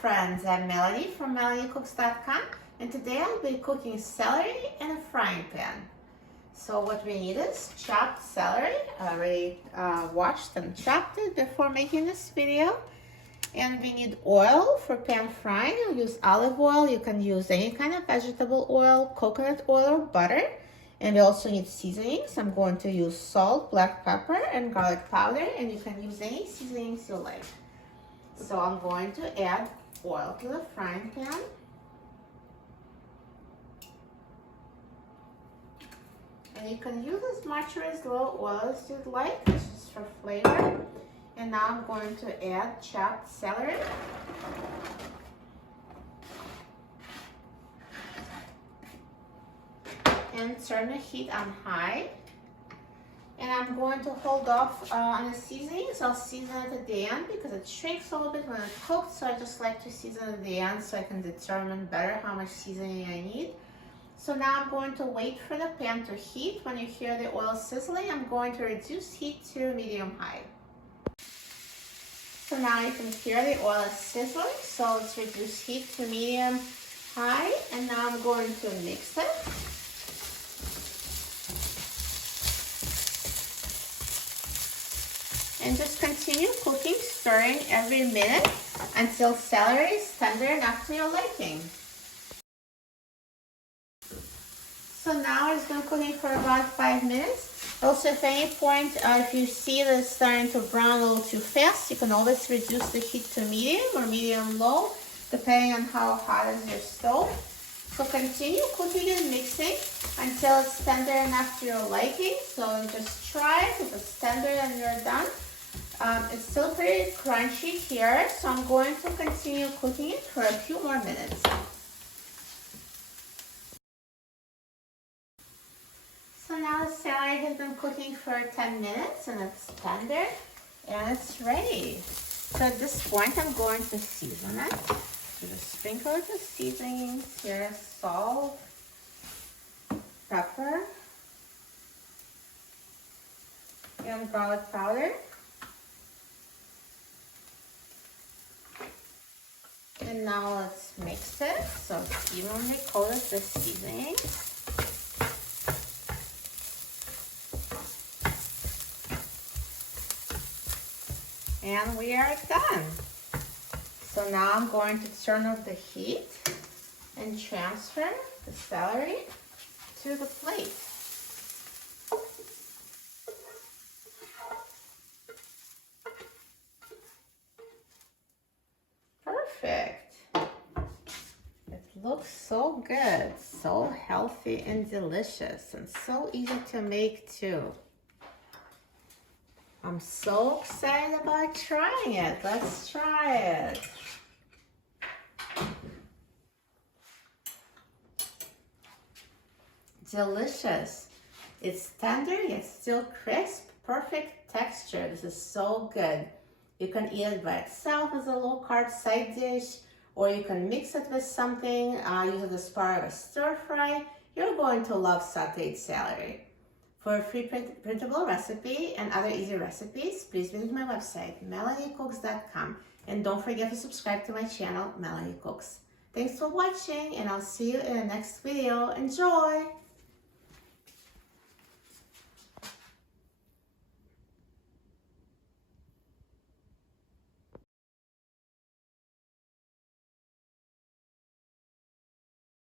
friends, I'm Melanie from MelanieCooks.com, and today I'll be cooking celery in a frying pan. So what we need is chopped celery. I already washed and chopped it before making this video. And we need oil for pan frying. I'll use olive oil. You can use any kind of vegetable oil, coconut oil, or butter. And we also need seasonings. I'm going to use salt, black pepper, and garlic powder, and you can use any seasonings you like. So I'm going to add oil to the frying pan. And you can use as much or as little oil as you'd like. This is for flavor. And now I'm going to add chopped celery. And turn the heat on high. And I'm going to hold off on the seasoning, so I'll season it at the end because it shrinks a little bit when it's cooked, so I just like to season at the end so I can determine better how much seasoning I need. So now I'm going to wait for the pan to heat. When you hear the oil sizzling, I'm going to reduce heat to medium-high. So now you can hear the oil is sizzling, so let's reduce heat to medium-high, and now I'm going to mix it. And just continue cooking, stirring every minute until celery is tender enough to your liking. So now it's been cooking for about 5 minutes. Also, if at any point, if you see that it's starting to brown a little too fast, you can always reduce the heat to medium or medium-low, depending on how hot is your stove. So continue cooking and mixing until it's tender enough to your liking. So just try it. If it's tender, then you're done. It's still pretty crunchy here, so I'm going to continue cooking it for a few more minutes. So now the celery has been cooking for 10 minutes and it's tender and it's ready. So at this point I'm going to season it. So just sprinkle it with seasonings here, salt, pepper, and garlic powder. And now let's mix it so it's evenly coated with seasoning. And we are done. So now I'm going to turn off the heat and transfer the celery to the plate. Perfect. It looks so good, so healthy and delicious, and so easy to make too. I'm so excited about trying it. Let's try it. Delicious. It's tender yet still crisp. Perfect texture. This is so good. You can eat it by itself as a low-carb side dish, or you can mix it with something, use it as part of a stir fry. You're going to love sauteed celery. For a free printable recipe and other easy recipes, please visit my website, MelanieCooks.com. And don't forget to subscribe to my channel, Melanie Cooks. Thanks for watching, and I'll see you in the next video. Enjoy!